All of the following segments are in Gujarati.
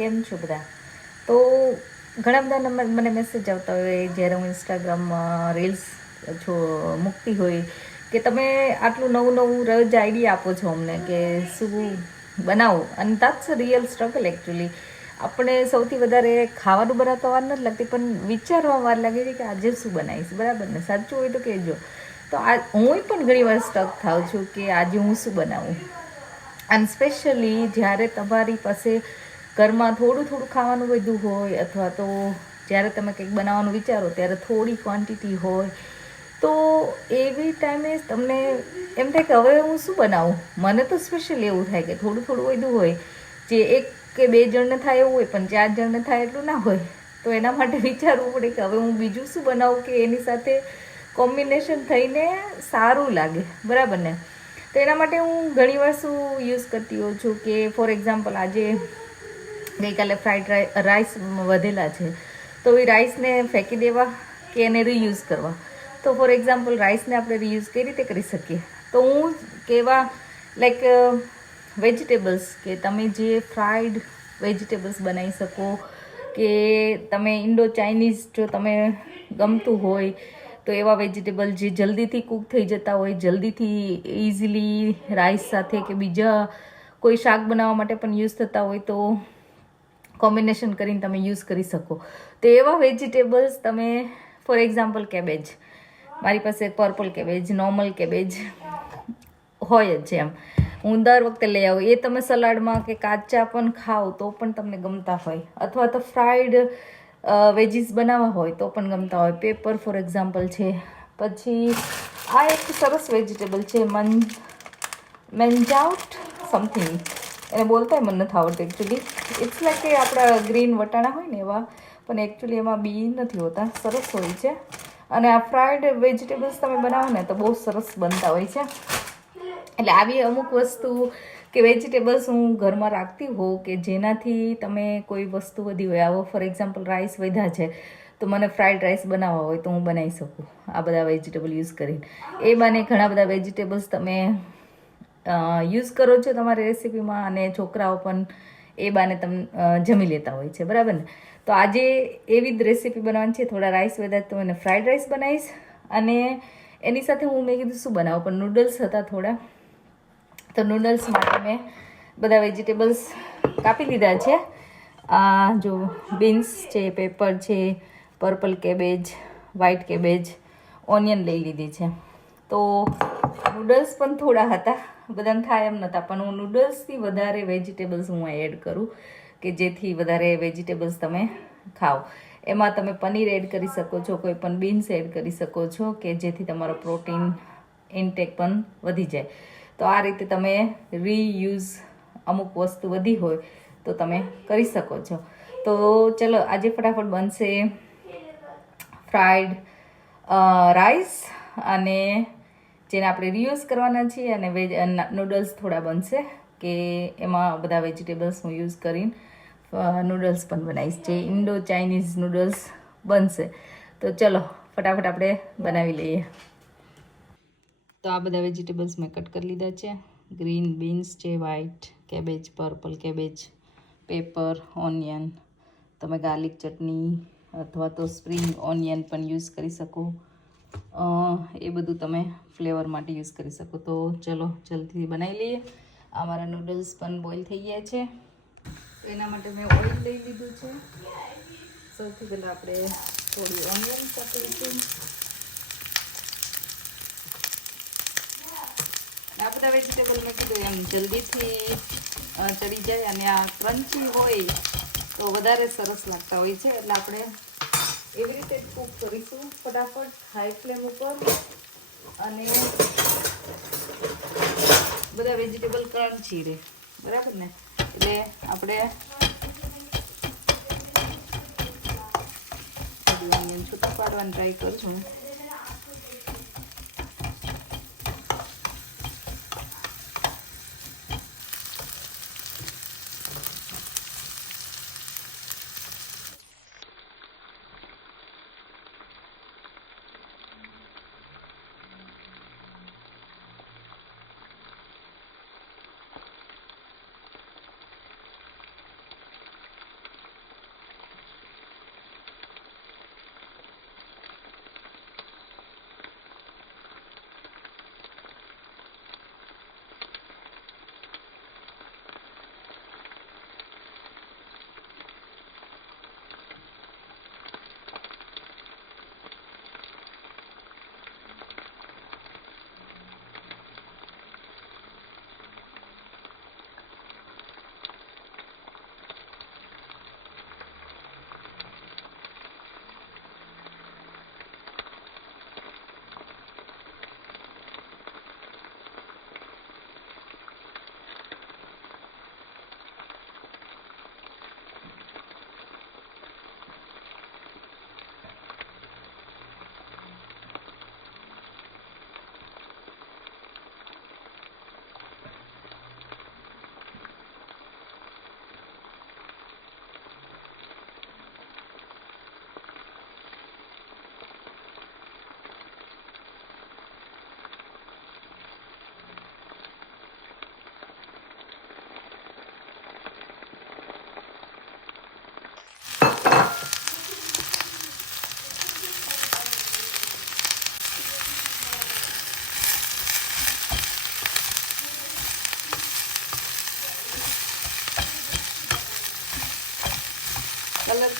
કેમ છો બધા? તો ઘણા બધા મને મેસેજ આવતા હોય જ્યારે હું ઇન્સ્ટાગ્રામમાં રીલ્સ મૂકતી હોય કે તમે આટલું નવું નવું રોજ આઈડિયા આપો છો અમને કે શું બનાવું. અને that's a real struggle actually. આપણે સૌથી વધારે ખાવાનું બનાવતા વાર નથી લાગતી, પણ વિચારવા વાર લાગે છે કે આજે શું બનાવીશ. બરાબર ને? સાચું હોય તો કહેજો. તો હું પણ ઘણી વાર સ્ટક થાઉં છું કે આજે હું શું બનાવું. અને સ્પેશિયલી જ્યારે તમારી પાસે ઘરમાં થોડું થોડું ખાવાનું બધું હોય, અથવા તો જ્યારે તમે કંઈક બનાવવાનું વિચારો ત્યારે થોડી ક્વોન્ટિટી હોય, તો એવી ટાઈમે તમને એમ થાય કે હવે હું શું બનાવું. મને તો સ્પેશિયલી એવું થાય કે થોડું થોડું બધું હોય, જે એક કે બે જણને થાય એવું હોય, પણ 4 જણને થાય એટલું ના હોય. તો એના માટે વિચારવું પડે કે હવે હું બીજું શું બનાવું કે એની સાથે કોમ્બિનેશન થઈને સારું લાગે. બરાબર ને? તો એના માટે હું ઘણીવાર શું યુઝ કરતી હોઉં છું કે ફોર એક્ઝામ્પલ આજે ગઈકાલે ફ્રાઈડ રાઈસ વધેલા છે, તો એ રાઈસને ફેંકી દેવા કે એને રીયુઝ કરવા. તો ફોર એક્ઝામ્પલ રાઈસને આપણે રીયુઝ કઈ રીતે કરી શકીએ? તો હું કેવા લાઈક વેજીટેબલ્સ કે તમે જે ફ્રાઈડ વેજીટેબલ્સ બનાવી શકો, કે તમે ઇન્ડો ચાઇનીઝ જો તમે ગમતું હોય તો એવા વેજીટેબલ જે જલ્દીથી કૂક થઈ જતા હોય, જલ્દીથી ઇઝીલી રાઈસ સાથે કે બીજા કોઈ શાક બનાવવા માટે પણ યુઝ થતા હોય, તો કોમ્બિનેશન કરીને તમે યુઝ કરી શકો. તો એવા વેજીટેબલ્સ તમે ફોર એક્ઝામ્પલ કેબેજ, મારી પાસે પર્પલ કેબેજ, નોર્મલ કેબેજ હોય જ એમ, હું દર વખતે લઈ આવું. એ તમે સલાડમાં કે કાચા પણ ખાઓ તો પણ તમને ગમતા હોય, અથવા તો ફ્રાઈડ વેજીસ બનાવવા હોય તો પણ ગમતા હોય. પેપર ફોર એક્ઝામ્પલ છે. પછી આ એક સરસ વેજીટેબલ છે મેન્જાઉટ સમથિંગ, એને બોલતા મને નથી આવડતું એકચ્યુઅલી. ઇટ્સ લાઈક કે આપણા ગ્રીન વટાણા હોય ને એવા, પણ એકચ્યુઅલી એમાં બી નથી હોતા, સરસ હોય છે. અને આ ફ્રાઈડ વેજીટેબલ્સ તમે બનાવો ને તો બહુ સરસ બનતા હોય છે. એટલે આવી અમુક વસ્તુ કે વેજીટેબલ્સ હું ઘરમાં રાખતી હોઉં કે જેનાથી તમે કોઈ વસ્તુ વધી હોય. આવો ફોર એક્ઝામ્પલ રાઈસ વધ્યા છે તો મને ફ્રાઈડ રાઈસ બનાવવા હોય તો હું બનાવી શકું આ બધા વેજીટેબલ યુઝ કરીને. એ બને ઘણા બધા વેજીટેબલ્સ તમે યુઝ કરો છો તમારી રેસીપીમાં, અને છોકરાઓ પણ એ બાને તમે જમી લેતા હોય છે. બરાબર ને? તો આજે એવી જ રેસીપી બનાવવાની છે. થોડા રાઈસ વધ્યા તો એને ફ્રાઈડ રાઈસ બનાવીશ, અને એની સાથે હું મેં કીધું શું બનાવું, પણ નૂડલ્સ હતા થોડા, તો નૂડલ્સ માટે મેં બધા વેજીટેબલ્સ કાપી લીધા છે. જો બીન્સ છે, પેપર છે, purple cabbage, white cabbage, onion લઈ લીધી છે. તો નૂડલ્સ પણ થોડા હતા, બધાને થાય એમ નહોતા, પણ હું નૂડલ્સથી વધારે વેજીટેબલ્સ હું એડ કરું કે જેથી વધારે વેજીટેબલ્સ તમે ખાઓ. એમાં તમે પનીર એડ કરી શકો છો, કોઈ પણ બીન્સ એડ કરી શકો છો કે જેથી તમારો પ્રોટીન ઇન્ટેક પણ વધી જાય. તો આ રીતે તમે રીયુઝ અમુક વસ્તુ વધી હોય તો તમે કરી શકો છો. તો ચલો આજે ફટાફટ બનશે ફ્રાઈડ રાઈસ, અને જેને આપણે રીયુઝ કરવાના છીએ, અને નૂડલ્સ થોડા બનશે કે એમાં બધા વેજીટેબલ્સ હું યુઝ કરીને નૂડલ્સ પણ બનાવીશ, જે ઇન્ડો ચાઇનીઝ નૂડલ્સ બનશે. તો ચલો ફટાફટ આપણે બનાવી લઈએ. તો આ બધા વેજીટેબલ્સ મેં કટ કરી લીધા છે. ગ્રીન બીન્સ છે, white cabbage, purple cabbage, paper, onion. તમે ગાર્લિક ચટણી અથવા તો સ્પ્રિંગ ઓનિયન પણ યુઝ કરી શકો. એ બધું તમે ફ્લેવર માટે યુઝ કરી શકો. તો ચલો જલ્દીથી બનાવી લઈએ. અમારા નૂડલ્સ પણ બોઇલ થઈ ગયા છે. એના માટે મેં ઓઇલ લઈ લીધું છે. સૌથી પહેલાં આપણે થોડી ઓનિયન કાપીશું. આ બધા વેજીટેબલ મેં કીધું એમ જલ્દીથી ચડી જાય, અને આ ક્રન્ચી હોય તો વધારે સરસ લાગતા હોય છે. એટલે આપણે એવી રીતે કૂક કરીશું ફટાફટ હાઈ ફ્લેમ ઉપર, અને બધા વેજીટેબલ ક્રન્ચી રહે. બરાબર ને? એટલે આપણે ઓનિયન છૂટા પાડવાની ટ્રાય કરશું.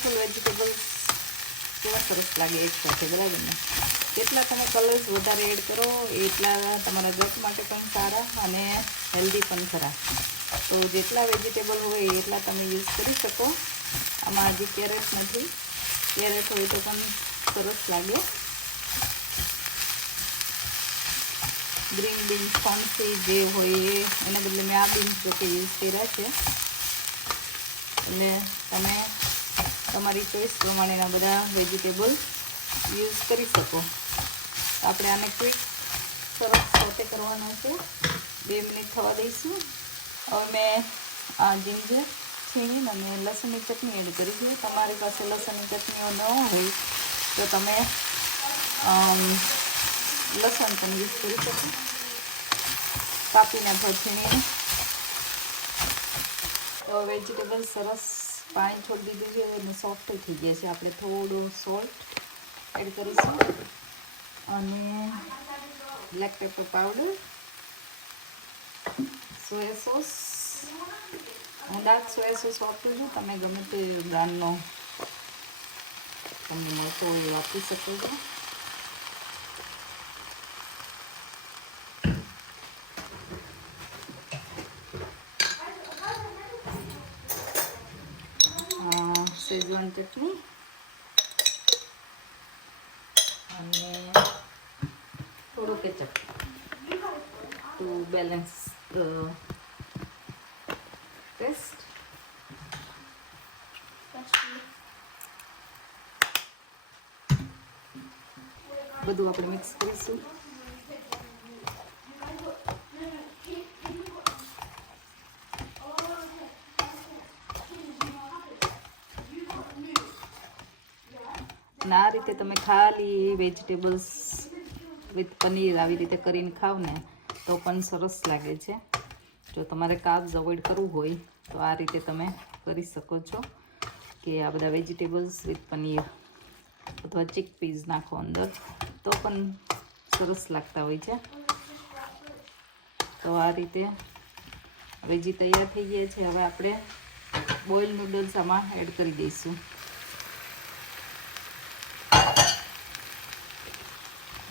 કલરફુલ વેજીટેબલ્સ કેવા સરસ લાગે એક સાથે, બરાબર ને? જેટલા તમે કલર્સ વધારે એડ કરો એટલા તમારા ગટ માટે પણ સારા અને હેલ્ધી પણ ખરા. તો જેટલા વેજીટેબલ હોય એટલા તમે યુઝ કરી શકો. આમાં હજી કેરેટ નથી, કેરેટ હોય તો પણ સરસ લાગે. ગ્રીન બીન્સ ફોન્સી જે હોય એના બદલે મેં આ બીન્સ જો કે યુઝ કર્યા છે. એટલે તમે તમારી ચોઈસ પ્રમાણેના બધા વેજીટેબલ યુઝ કરી શકો. આપણે આને ક્વિક સરસ સોતે કરવાનો છે. 2 મિનિટ થવા દઈશું. હવે મેં આ જીંજર છીણીને અને લસણની ચટણી એડ કરી છે. તમારી પાસે લસણની ચટણીઓ ન હોય તો તમે લસણ પણ યુઝ કરી શકો, કાપીને અથવા છીણીને. તો વેજીટેબલ સરસ પાણી છોડી દીધું છે અને સોફ્ટ થઈ ગયા છે. આપણે થોડો સોલ્ટ એડ કરીશું અને black paper powder, soya sauce. હું ડાર્ક સોયા સોસ વાપરું છું. તમે ગમે તે બ્રાન્ડનો તમને મળતો હોય એ વાપરી શકો છો. શેઝવાન ચટણી અને થોડું ketchup to balance the taste. બધું આપણે મિક્સ કરીશું. અને આ રીતે તમે ખાલી વેજીટેબલ્સ વિથ પનીર આવી રીતે કરીને ખાવ ને તો પણ સરસ લાગે છે. જો તમારે કાર્બ્સ અવોઇડ કરવું હોય તો આ રીતે તમે કરી શકો છો કે આ બધા વેજીટેબલ્સ વિથ પનીર અથવા ચીકપીઝ નાખો અંદર તો પણ સરસ લાગતા હોય છે. તો આ રીતે વેજી તૈયાર થઈ ગયા છે. હવે આપણે બોઇલ નૂડલ્સ આમાં એડ કરી દઈશું.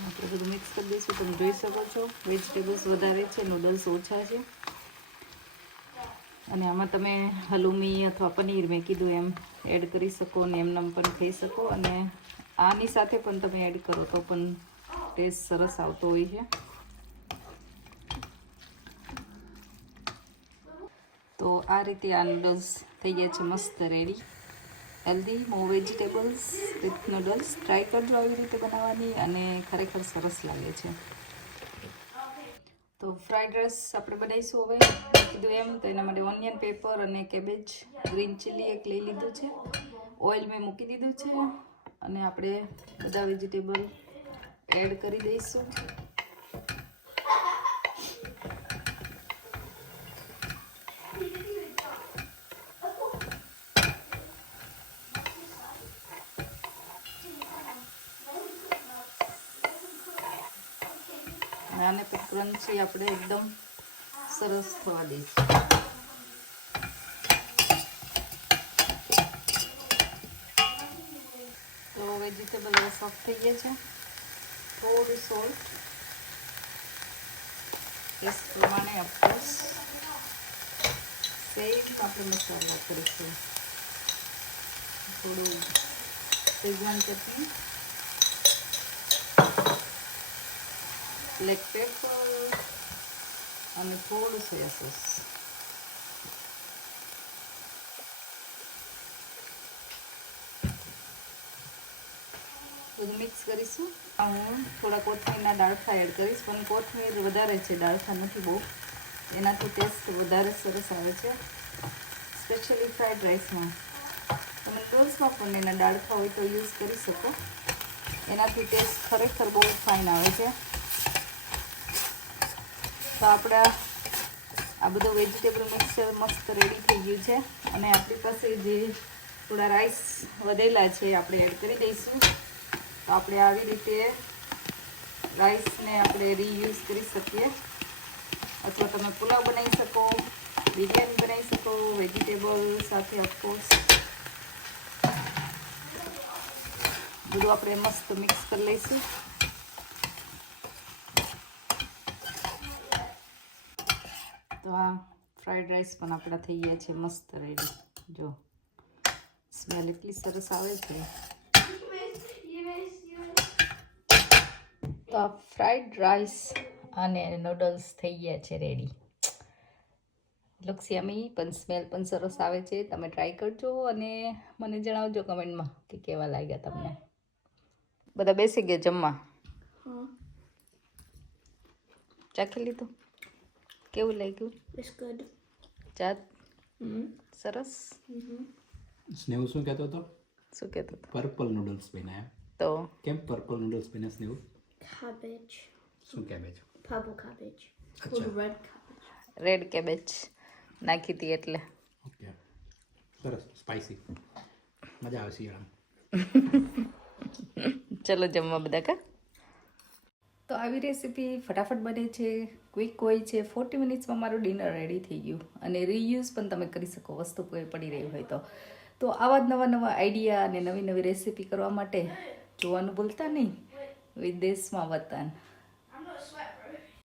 આપણે બધું મિક્સ કરી દઈશું. તમે જોઈ શકો છો વેજીટેબલ્સ વધારે છે, નૂડલ્સ ઓછા છે. અને આમાં તમે હલુમી અથવા પનીર મેં કીધું એમ એડ કરી શકો અને એમનેમ પણ ખાઈ શકો. અને આની સાથે પણ તમે એડ કરો તો પણ ટેસ્ટ સરસ આવતો હોય છે. તો આ રીતે આ નૂડલ્સ થઈ ગયા છે મસ્ત રેડી. હેલ્ધી મો વેજીટેબલ્સ વિથ નૂડલ્સ. ટ્રાય કરજો આવી રીતે બનાવવાની અને ખરેખર સરસ લાગે છે. તો ફ્રાઈડ રાઈસ આપણે બનાવીશું હવે. કીધું એમ તો એના માટે ઓનિયન પેપર અને કેબેજ, ગ્રીન ચીલી એક લઈ લીધું છે. ઓઇલ મેં મૂકી દીધું છે અને આપણે બધા વેજીટેબલ એડ કરી દઈશું. આને તો ક્રન્ચી આપણે એકદમ સરસ થવા દઈશું. તો વેજીટેબલ હવે સોફ્ટ થઈ ગયા છે. થોડું સોલ્ટ ટેસ્ટ પ્રમાણે ઓફકોર્સ. સેમ આપણે મસાલા કરીશું. થોડું શેઝવાન ચટણી, બ્લેક પેપર અને થોડું સોયા સોસ. બધું મિક્સ કરીશું. હું થોડા કોથમીરના ડાળખા એડ કરીશ, પણ કોથમીર વધારે છે, ડાળખા નથી બહુ. એનાથી ટેસ્ટ વધારે સરસ આવે છે, સ્પેશિયલી ફ્રાઈડ રાઈસમાં. તમે નૂડલ્સમાં પણ એના ડાળખા હોય તો યુઝ કરી શકો. એનાથી ટેસ્ટ ખરેખર બહુ ફાઇન આવે છે. તો આપણા આ બધું વેજીટેબલ મિક્સર મસ્ત રેડી થઈ ગયું છે. અને આપણી પાસે જે થોડા રાઈસ વધેલા છે આપણે એડ કરી દઈશું. તો આપણે આવી રીતે રાઈસને આપણે રીયુઝ કરી શકીએ. અથવા તમે પુલાવ બનાવી શકો, બિરયાની બનાવી શકો વેજીટેબલ સાથે ઓફકોર્સ. બધું આપણે મસ્ત મિક્સ કરી લઈશું. તો આ ફ્રાઈડ રાઈસ પણ આપણા થઈ ગયા છે મસ્ત રેડી. જો સ્મેલ એટલી સરસ આવે છે. તો આ ફ્રાઈડ રાઈસ અને નૂડલ્સ થઈ ગયા છે રેડી. લુક્સ યમી, પણ સ્મેલ પણ સરસ આવે છે. તમે ટ્રાય કરજો અને મને જણાવજો કમેન્ટમાં કે કેવા લાગ્યા તમને. બધા બેસી ગયા જમવા? ચાખી લીધું? કેવું લાગ્યું? It's good. ચાત સરસ. સ્નેહુ શું કહેતો હતો? શું કહેતો હતો? પર્પલ નૂડલ્સ બન્યા. તો કેમ પર્પલ નૂડલ્સ બન્યા સ્નેહુ? Cabbage. શું કેબેજ? Purple cabbage. અચ્છા. Called red cabbage. Red cabbage નાખી હતી એટલે. ઓકે, સરસ સ્પાઈસી, મજા આવે શિયાળામાં. ચલો જમવા બધા કા. તો આવી રેસીપી ફટાફટ બને છે, ક્વિક હોય છે. 40 મિનિટ્સમાં મારું ડિનર રેડી થઈ ગયું. અને રીયુઝ પણ તમે કરી શકો વસ્તુ કોઈ પડી રહી હોય તો. તો આવા જ નવા નવા આઈડિયા અને નવી નવી રેસીપી કરવા માટે જોવાનું ભૂલતા નહીં. વિદેશમાં વતન.